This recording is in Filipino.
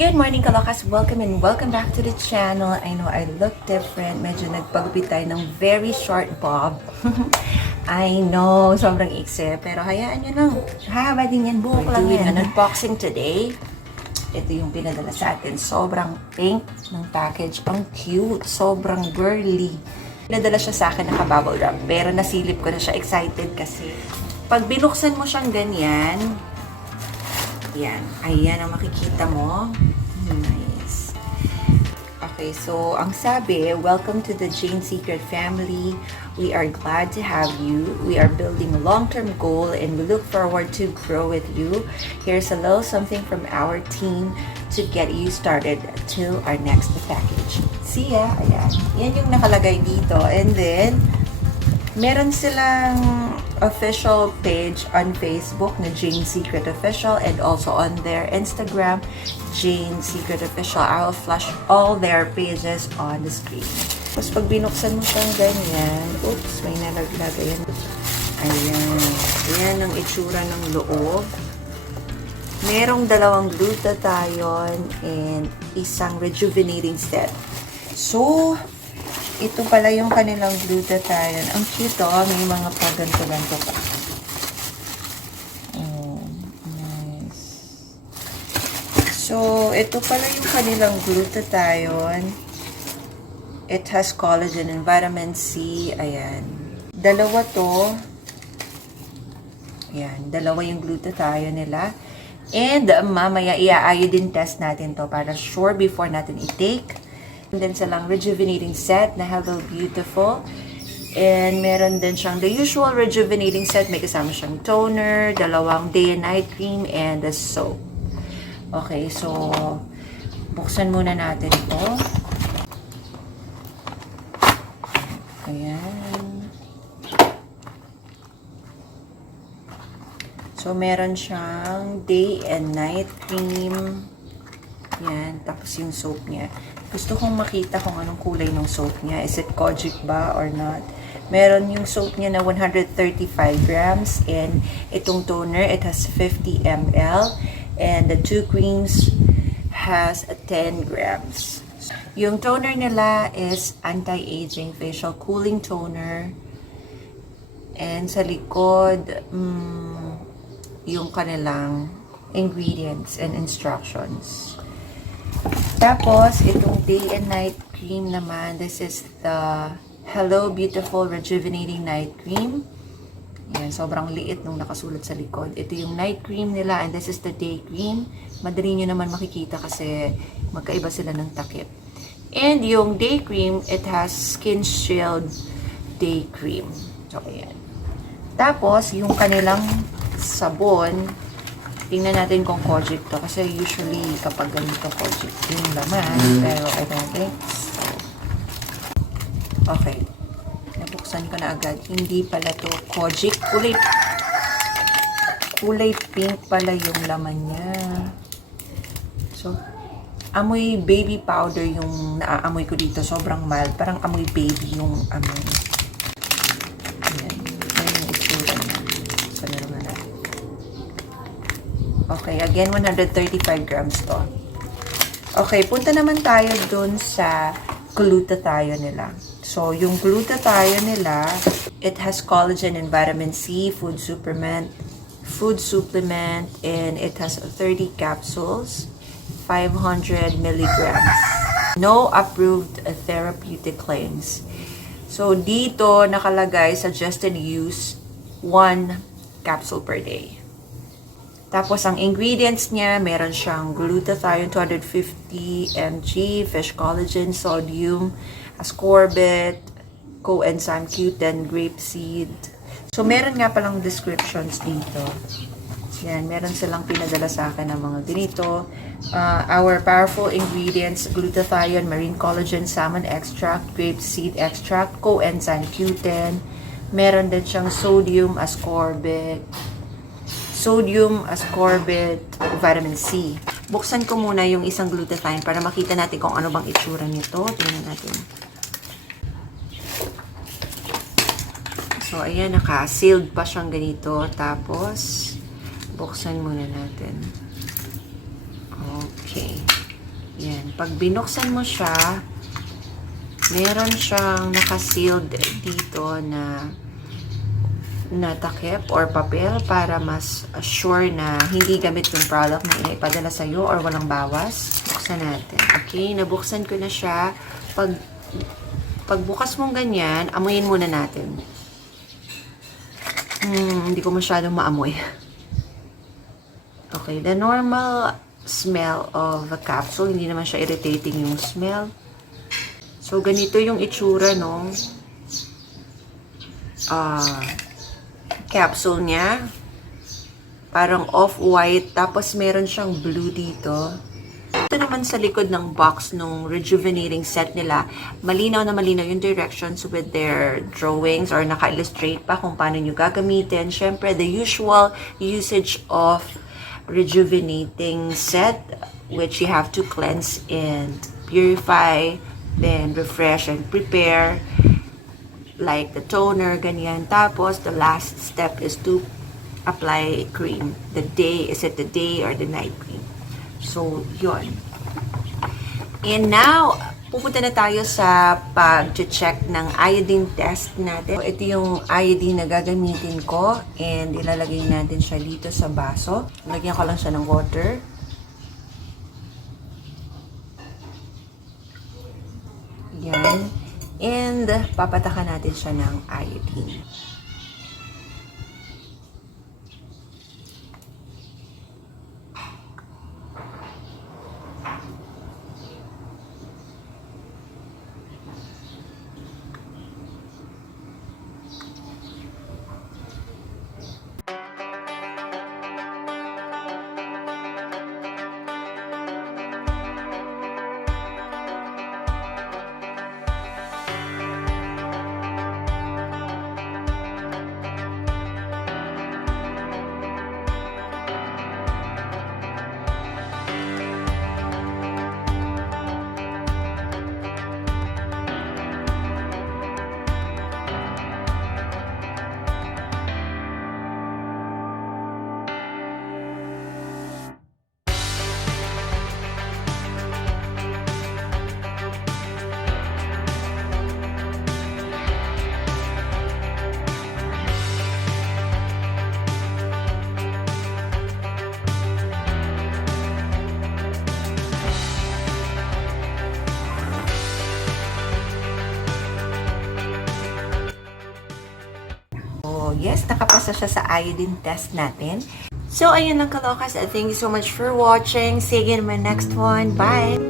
Good morning, Kalokas! Welcome and welcome back to the channel. I know I look different. Medyo nagpagupit tayo ng very short bob. I know, sobrang ikse. Pero hayaan nyo lang. Haba din yan. Buhok lang yan. An unboxing today. Ito yung pinadala sa atin. Sobrang pink ng package. Ang cute. Sobrang girly. Pinadala siya sa akin naka-bubble wrap. Pero nasilip ko na siya. Excited kasi. Pag binuksan mo siyang ganyan, yan. Ayan ang makikita mo. Nice. Okay, so ang sabi, welcome to the Jane Secret family. We are glad to have you. We are building a long-term goal and we look forward to grow with you. Here's a little something from our team to get you started till our next package. See ya. Ayan. Yan yung nakalagay dito. And then, meron silang official page on Facebook na Jane Secret Official and also on their Instagram, Jane Secret Official. I will flash all their pages on the screen. Tapos pag binuksan mo siyang ganyan, oops, may nalaglag. Ayan. Ayan. Ayan ang itsura ng loob. Merong dalawang glutathione and isang rejuvenating set. So, ito pala yung kanilang glutathione. Ang cute may mga paganto-ganto pa. Oh, nice. So, ito pala yung kanilang glutathione. It has collagen and vitamin C. Ayan. Dalawa to. Ayan. Dalawa yung glutathione nila. And mamaya i-iodine test natin to para sure before natin i-take. And then silang Rejuvenating Set na Hello Beautiful. And meron din siyang the usual Rejuvenating Set. May kasama siyang toner, dalawang day and night cream, and a soap. Okay, so buksan muna natin ito. Ayan. So meron siyang day and night cream. Yan, tapos yung soap niya. Gusto kong makita kung anong kulay ng soap niya. Is it kojic ba or not? Meron yung soap niya na 135 grams. And itong toner, it has 50 ml. And the two creams has 10 grams. Yung toner nila is anti-aging facial cooling toner. And sa likod, yung kanilang ingredients and instructions. Tapos, itong day and night cream naman, this is the Hello Beautiful Rejuvenating Night Cream. Yan, sobrang liit nung nakasulat sa likod. Ito yung night cream nila and this is the day cream. Madali nyo naman makikita kasi magkaiba sila ng takip. And yung day cream, it has Skin Shield Day Cream. So, ayan. Tapos, yung kanilang sabon, tingnan natin kung kojic to. Kasi usually, kapag ganito kojic yung laman. Pero I don't think so. Okay. Nabuksan ko na agad. Hindi pala to kojic. Kulay pink pala yung laman niya. So, amoy baby powder yung naaamoy ko dito. Sobrang mild. Parang amoy baby yung amoy. Ayan. Ayan yung itsura niya. So, meron na natin. Okay, again, 135 grams to. Okay, punta naman tayo dun sa glutathione nila. So, yung glutathione nila, it has collagen and vitamin C, food supplement, and it has 30 capsules, 500 milligrams. No approved therapeutic claims. So, dito nakalagay, suggested use, 1 capsule per day. Tapos, ang ingredients niya, meron siyang glutathione, 250 mg, fish collagen, sodium, ascorbate, coenzyme Q10, grapeseed. So, meron nga palang descriptions dito. Yan, meron silang pinadala sa akin ng mga ganito. Our powerful ingredients, glutathione, marine collagen, salmon extract, grapeseed extract, coenzyme Q10. Meron din siyang sodium ascorbate, vitamin C. Buksan ko muna yung isang glutathione para makita natin kung ano bang itsura nito. Tingnan natin. So, ayan, naka-sealed pa siyang ganito. Tapos, buksan muna natin. Okay. Yan. Pag binuksan mo siya, meron siyang naka-sealed dito na takip or papel para mas sure na hindi gamit yung product na ipadala sa'yo or walang bawas. Buksan natin. Okay, nabuksan ko na siya. Pagbukas mong ganyan, amuyin muna natin. Hindi ko masyadong maamoy. Okay, the normal smell of a capsule, hindi naman siya irritating yung smell. So, ganito yung itsura nung capsule niya. Parang off-white, tapos meron siyang blue dito. Ito naman sa likod ng box nung Rejuvenating Set nila, malinaw na malinaw yung directions with their drawings or naka-illustrate pa kung paano nyo gagamitin. Siyempre, the usual usage of Rejuvenating Set, which you have to cleanse and purify, then refresh and prepare, like the toner, ganyan. Tapos, the last step is to apply cream. Is it the day or the night cream? So, yun. And now, pupunta na tayo sa pag-check ng iodine test natin. So, ito yung iodine na gagamitin ko and ilalagay natin siya dito sa baso. Lagyan ko lang siya ng water. Yan. And papatakan natin siya ng iodine. Yes, nakapasa siya sa iodine test natin. So, ayun lang kalokas. Thank you so much for watching. See you again in my next one. Bye!